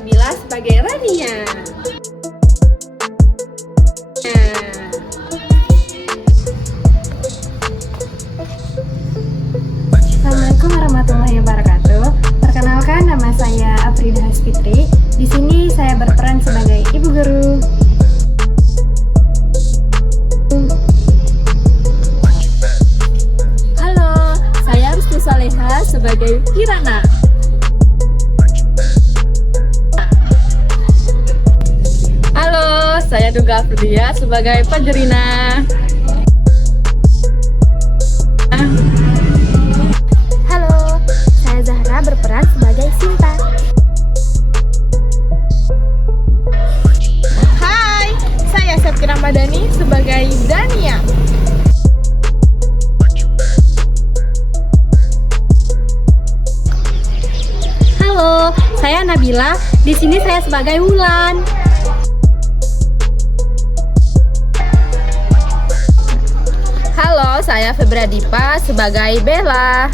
Nabila sebagai Rania. Assalamualaikum warahmatullahi wabarakatuh. Perkenalkan, nama saya Afrida Hasfitri. Di sini saya berperan sebagai ibu guru. Halo, saya Rizky Saleha sebagai Kirana. Halo, saya Duga Afridia sebagai Pajerina. Halo, saya Zahra berperan sebagai Sinta. Hai, saya Septi Ramadhani sebagai Dania. Halo, saya Nabila. Di sini saya sebagai Wulan. Halo, saya Febra Dipa sebagai Bella.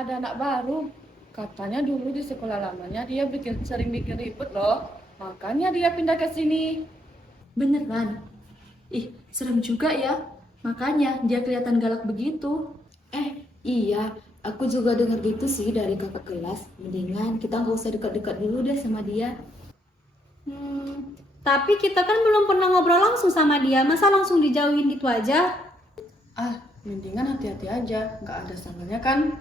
Ada anak baru. Katanya dulu di sekolah lamanya dia sering bikin ribet loh. Makanya dia pindah ke sini. Beneran? Ih, serem juga ya. Makanya dia kelihatan galak begitu. Iya, aku juga dengar gitu sih dari kakak kelas. Mendingan kita nggak usah dekat-dekat dulu deh sama dia. Tapi kita kan belum pernah ngobrol langsung sama dia. Masa langsung dijauhin gitu aja? Mendingan hati-hati aja. Nggak ada salahnya kan?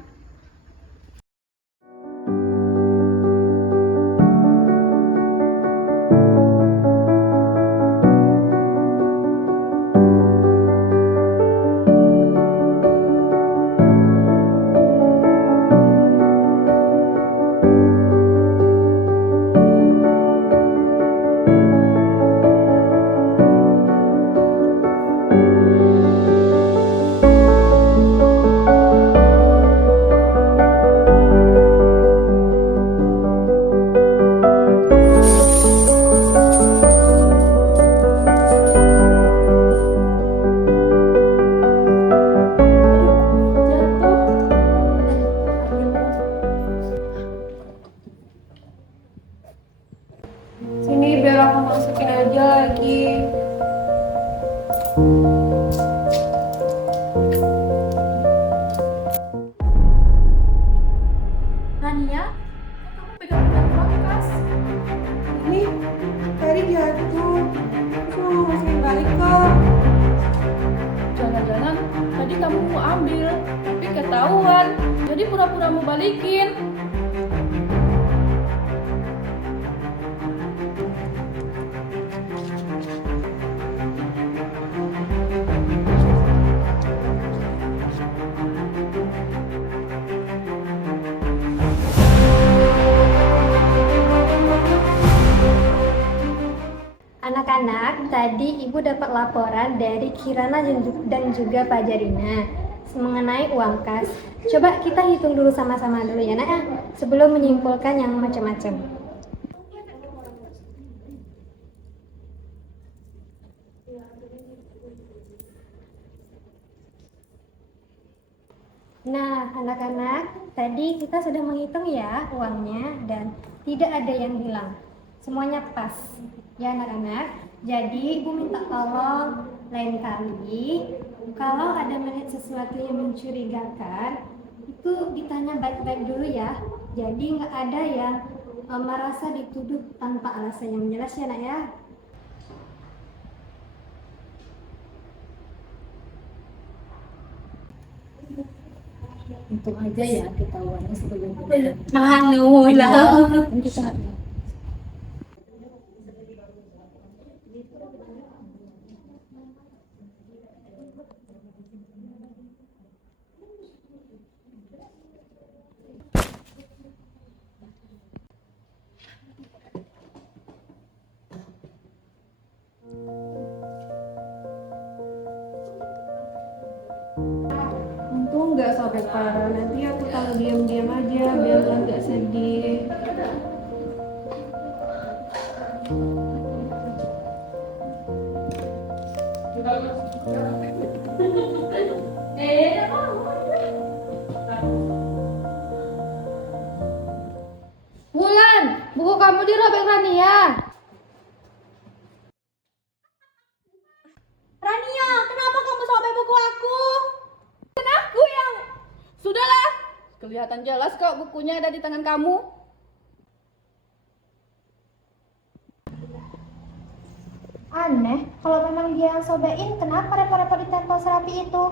Sini biar aku masukin aja lagi. Rania, kamu pegang-pegang kulkas. Ini tadi jatuh. Terus mau masukin balik kok. Jangan-jangan tadi kamu mau ambil, tapi ketahuan. Jadi pura-pura mau balikin. Anak-anak, tadi Ibu dapat laporan dari Kirana dan juga Pak Jarina mengenai uang kas. Coba kita hitung dulu sama-sama dulu ya, Nak, sebelum menyimpulkan yang macam-macam. Nah, anak-anak, tadi kita sudah menghitung ya uangnya dan tidak ada yang hilang. Semuanya pas. Ya anak-anak, jadi Ibu minta tolong lain kali kalau ada melihat sesuatu yang mencurigakan, itu ditanya baik-baik dulu ya. Jadi nggak ada yang merasa dituduh tanpa alasan yang jelas ya nak ya. Untung aja ya ketahuannya sebelum Anu lah. kita. Untung nggak sampai parah. Nanti aku taruh diam-diam aja biar nggak sedih. Wulan, buku kamu dirobek Rania. Rania, kenapa kamu sobek buku aku? Kan aku yang... Sudahlah, kelihatan jelas kok bukunya ada di tangan kamu. Aneh, kalau memang dia yang sobekin, kenapa repot-repot ditempel serapi itu?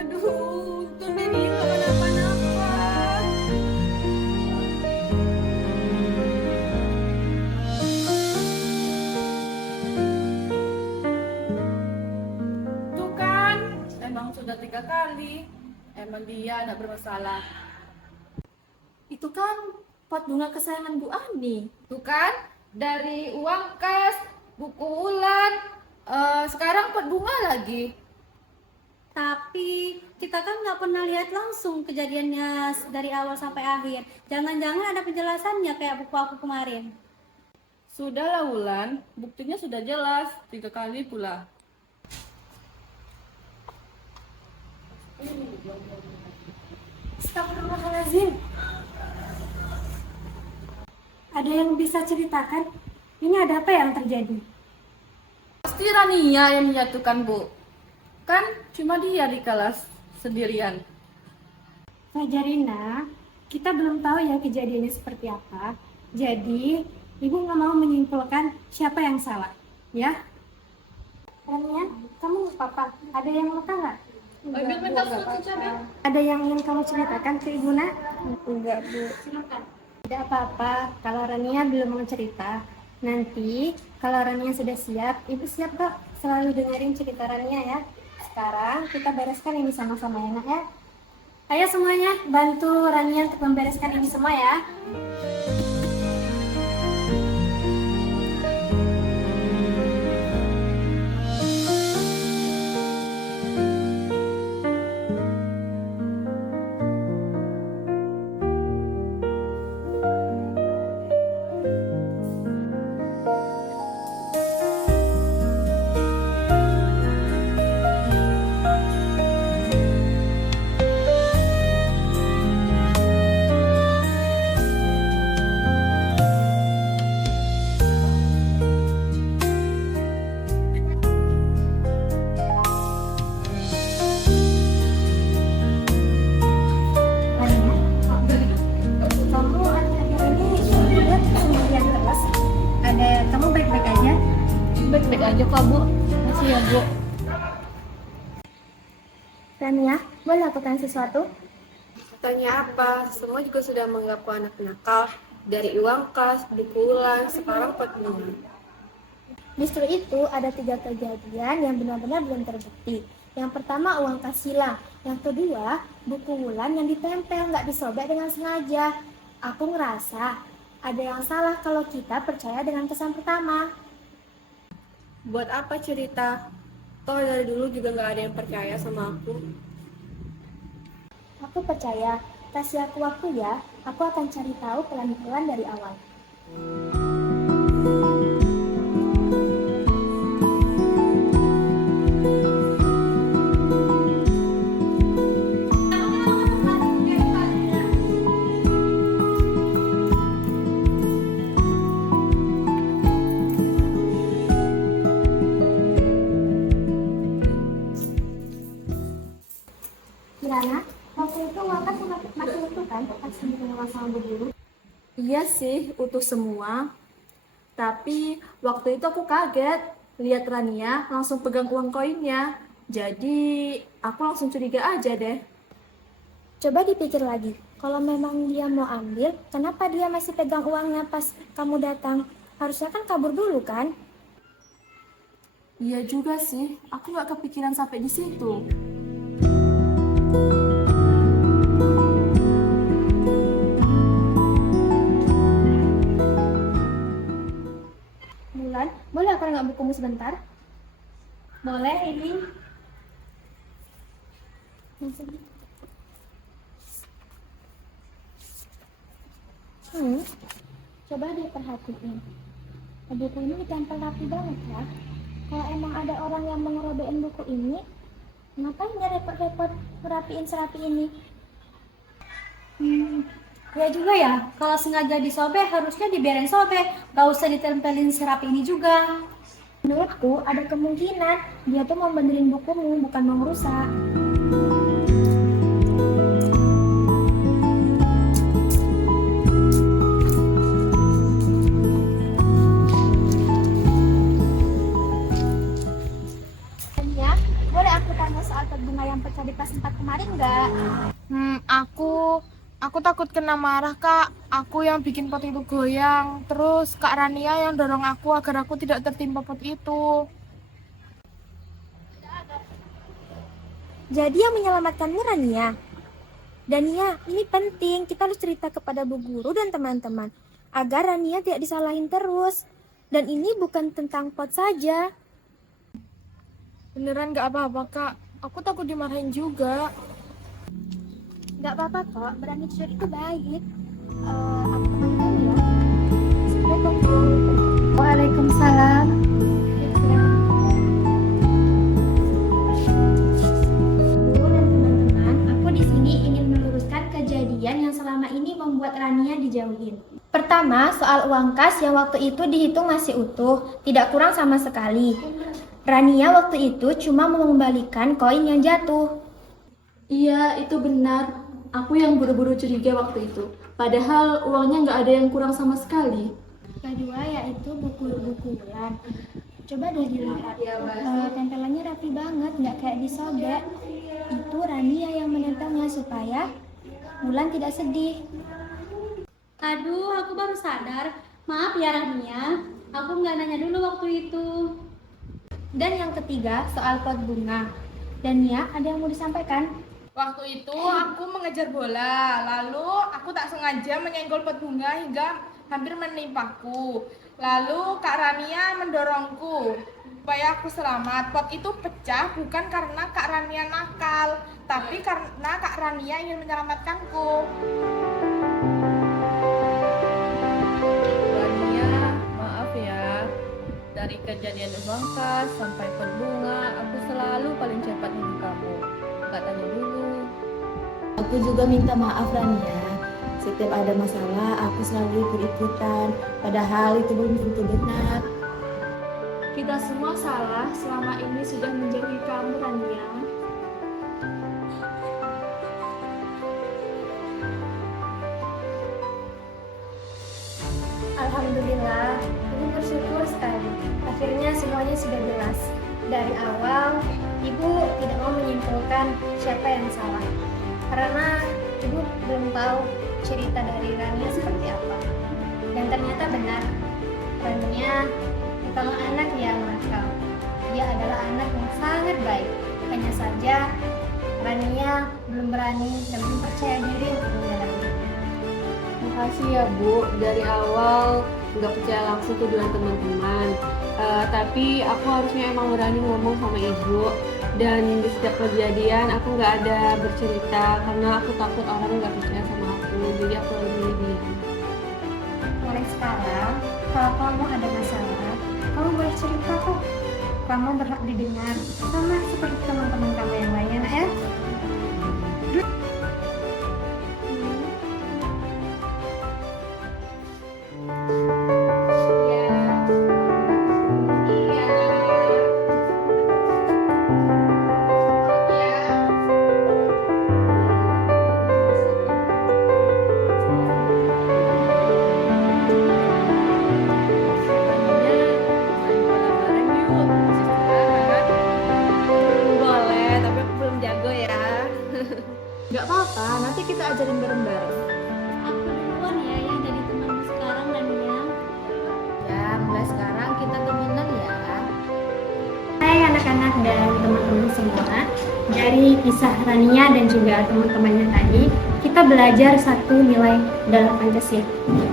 Aduh, untung Deni nggak kenapa-napa. Tuh kan, emang sudah 3 kali. Emang dia tidak bermasalah. Itu kan pot bunga kesayangan Bu Ani. Tuh kan, dari uang kas, buku Wulan, sekarang pot bunga lagi. Tapi kita kan nggak pernah lihat langsung kejadiannya dari awal sampai akhir. Jangan-jangan ada penjelasannya kayak buku aku kemarin. Sudahlah Wulan, buktinya sudah jelas, 3 kali pula. Astagfirullahaladzim. Ada yang bisa ceritakan? Ini ada apa yang terjadi? Pasti Rania yang menyatukan Bu. Kan cuma dia di kelas sendirian. Fajarina, kita belum tahu ya kejadiannya seperti apa. Jadi, Ibu nggak mau menyimpulkan siapa yang salah, ya? Rania, kamu nggak apa-apa? Ada yang luka nggak? Ada yang ingin kamu ceritakan ke Ibu, Nak? Enggak, Bu. Silakan. Tidak apa-apa, kalau Rania belum mau cerita. Nanti, kalau Rania sudah siap, Ibu siap kok selalu dengerin cerita Rania ya. Sekarang kita bereskan ini sama-sama ya nak ya. Ayo semuanya bantu Rania untuk membereskan ini semua ya. Baik-baik aja kok Bu. Makasih ya Bu. Rania, boleh aku tanya sesuatu? Tanya apa? Semua juga sudah menganggapku anak nakal. Dari uang kas, buku ulang, sekarang pot bunga. Justru itu ada 3 kejadian yang benar-benar belum terbukti. Yang pertama uang kas hilang. Yang kedua buku wulan yang ditempel nggak disobek dengan sengaja. Aku ngerasa ada yang salah kalau kita percaya dengan kesan pertama. Buat apa cerita? Toh dari dulu juga nggak ada yang percaya sama aku. Aku percaya, kasih aku waktu ya. Aku akan cari tahu pelan-pelan dari awal. Kirana, waktu itu Wakas masih utuh kan? Pas ketemu sama Bu Guru. Iya sih, utuh semua. Tapi waktu itu aku kaget. Lihat Rania langsung pegang uang koinnya. Jadi aku langsung curiga aja deh. Coba dipikir lagi, kalau memang dia mau ambil, kenapa dia masih pegang uangnya pas kamu datang? Harusnya kan kabur dulu kan? Iya juga sih, aku nggak kepikiran sampai di situ. Bulan, boleh aku nggak bukumu sebentar? Boleh, ini. Coba deh perhatiin. Buku ini ditempel rapi banget ya. Kalau emang ada orang yang mau ngerobekin buku ini, ngapain dia repot-repot ngerapiin serapi ini? Ya juga ya, kalau sengaja disobek harusnya dibiarin sobek, gak usah ditempelin serapi ini juga. Menurutku ada kemungkinan dia tuh mau benerin bukumu, bukan mau merusak. Ya, boleh aku tanya soal pot bunga yang pecah di kelas 4 kemarin nggak? Aku takut kena marah, Kak. Aku yang bikin pot itu goyang. Terus Kak Rania yang dorong aku agar aku tidak tertimpa pot itu. Jadi yang menyelamatkanmu Rania. Dania, ini penting. Kita harus cerita kepada Bu Guru dan teman-teman agar Rania tidak disalahin terus. Dan ini bukan tentang pot saja. Beneran gak apa-apa, Kak. Aku takut dimarahin juga. Gak apa-apa kok, berani jujur itu baik. Aku teman kamu ya. Assalamualaikum. Waalaikumsalam. Bu dan teman-teman, aku di sini ingin meluruskan kejadian yang selama ini membuat Rania dijauhin. Pertama, soal uang kas yang waktu itu dihitung masih utuh, tidak kurang sama sekali. Rania waktu itu cuma mau mengembalikan koin yang jatuh. Iya, itu benar. Aku yang buru-buru curiga waktu itu. Padahal uangnya nggak ada yang kurang sama sekali. Kedua yaitu buku-buku bulan. Coba deh dilihat. Tempelannya rapi banget, nggak kayak disobek. Itu Rania yang menempelnya supaya Bulan tidak sedih. Aduh, aku baru sadar. Maaf ya Rania, aku nggak nanya dulu waktu itu. Dan yang ketiga soal pot bunga. Dania, ada yang mau disampaikan? Waktu itu aku mengejar bola, lalu aku tak sengaja menyenggol pot bunga hingga hampir menimpaku. Lalu Kak Rania mendorongku supaya aku selamat. Pot itu pecah bukan karena Kak Rania nakal, tapi karena Kak Rania ingin menyelamatkanku. Rania, maaf ya. Dari kejadian uang kas sampai pot bunga, aku selalu paling cepat nuduh kamu. Gak tanya dulu. Aku juga minta maaf Rania. Setiap ada masalah, aku selalu ikut-ikutan. Padahal itu belum tentu benar. Kita semua salah selama ini sudah menjauhi kamu, Rania. Alhamdulillah, Ibu bersyukur sekali. Akhirnya semuanya sudah jelas. Dari awal, Ibu tidak mau menyimpulkan siapa yang salah. Karena Ibu belum tahu cerita dari Rania seperti apa. Dan ternyata benar, Rania bukanlah anak yang nakal. Dia adalah anak yang sangat baik. Hanya saja Rania belum berani dan belum percaya diri untuk menjalani. Makasih ya Bu, dari awal nggak percaya langsung tuduhan teman-teman. Tapi aku harusnya emang berani ngomong sama ibu. Dan di setiap kejadian aku nggak ada bercerita karena aku takut orang nggak percaya sama aku. Jadi aku lebih diam. Mulai sekarang, kalau kamu ada masalah, kamu boleh cerita kok. Kamu berhak didengar, sama seperti teman-teman kamu yang lainnya, nak ya. Boleh, tapi aku belum jago ya. Gak apa-apa, nanti kita ajarin bareng-bareng. Aku duluan ya yang jadi temanmu sekarang, Rania. Ya, mulai sekarang kita temenan ya. Hai anak-anak dan teman-teman semua, dari kisah Rania dan juga teman-temannya tadi, kita belajar satu nilai dalam Pancasila,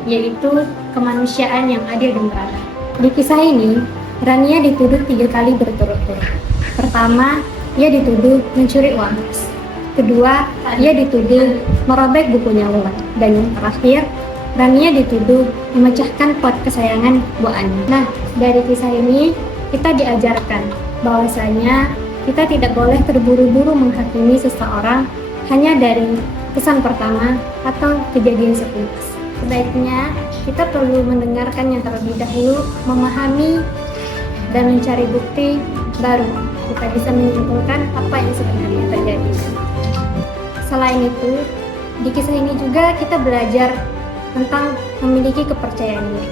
yaitu kemanusiaan yang adil dan beradab. Di kisah ini, Rania dituduh 3 kali berturut-turut. Pertama, ia dituduh mencuri uang kas. Kedua, ia dituduh merobek bukunya Wulan. Dan yang terakhir, Rania dituduh memecahkan pot kesayangan Bu Ani. Nah, dari kisah ini kita diajarkan bahwasanya kita tidak boleh terburu-buru menghakimi seseorang hanya dari kesan pertama atau kejadian sepintas. Sebaiknya kita perlu mendengarkan yang terlebih dahulu, memahami dan mencari bukti baru kita bisa menyimpulkan apa yang sebenarnya terjadi. Selain itu, di kisah ini juga kita belajar tentang memiliki kepercayaan diri.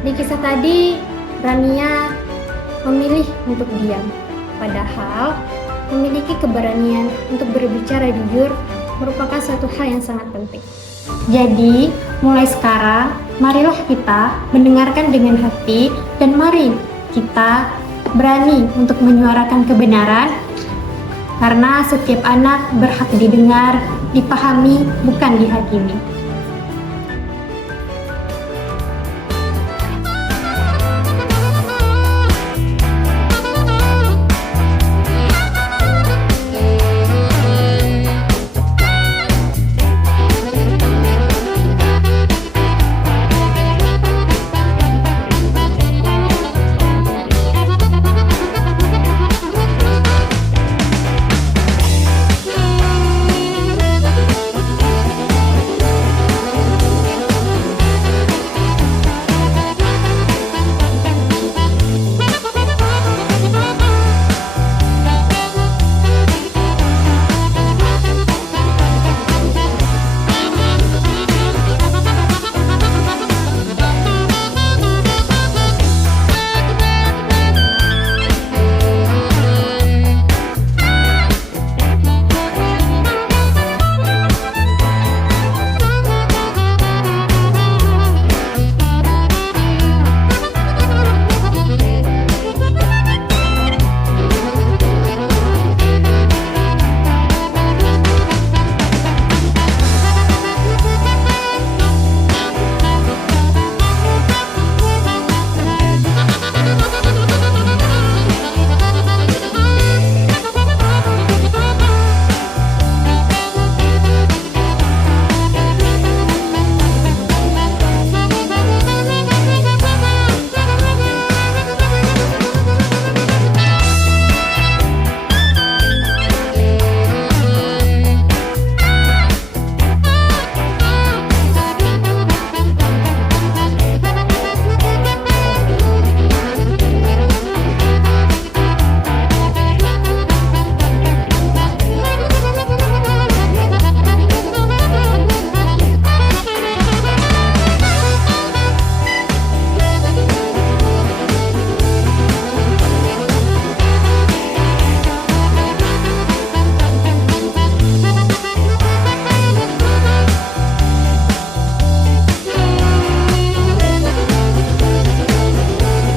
Di kisah tadi, Rania memilih untuk diam, padahal memiliki keberanian untuk berbicara jujur merupakan suatu hal yang sangat penting. Jadi, mulai sekarang, marilah kita mendengarkan dengan hati dan mari kita berani untuk menyuarakan kebenaran karena setiap anak berhak didengar, dipahami, bukan dihakimi.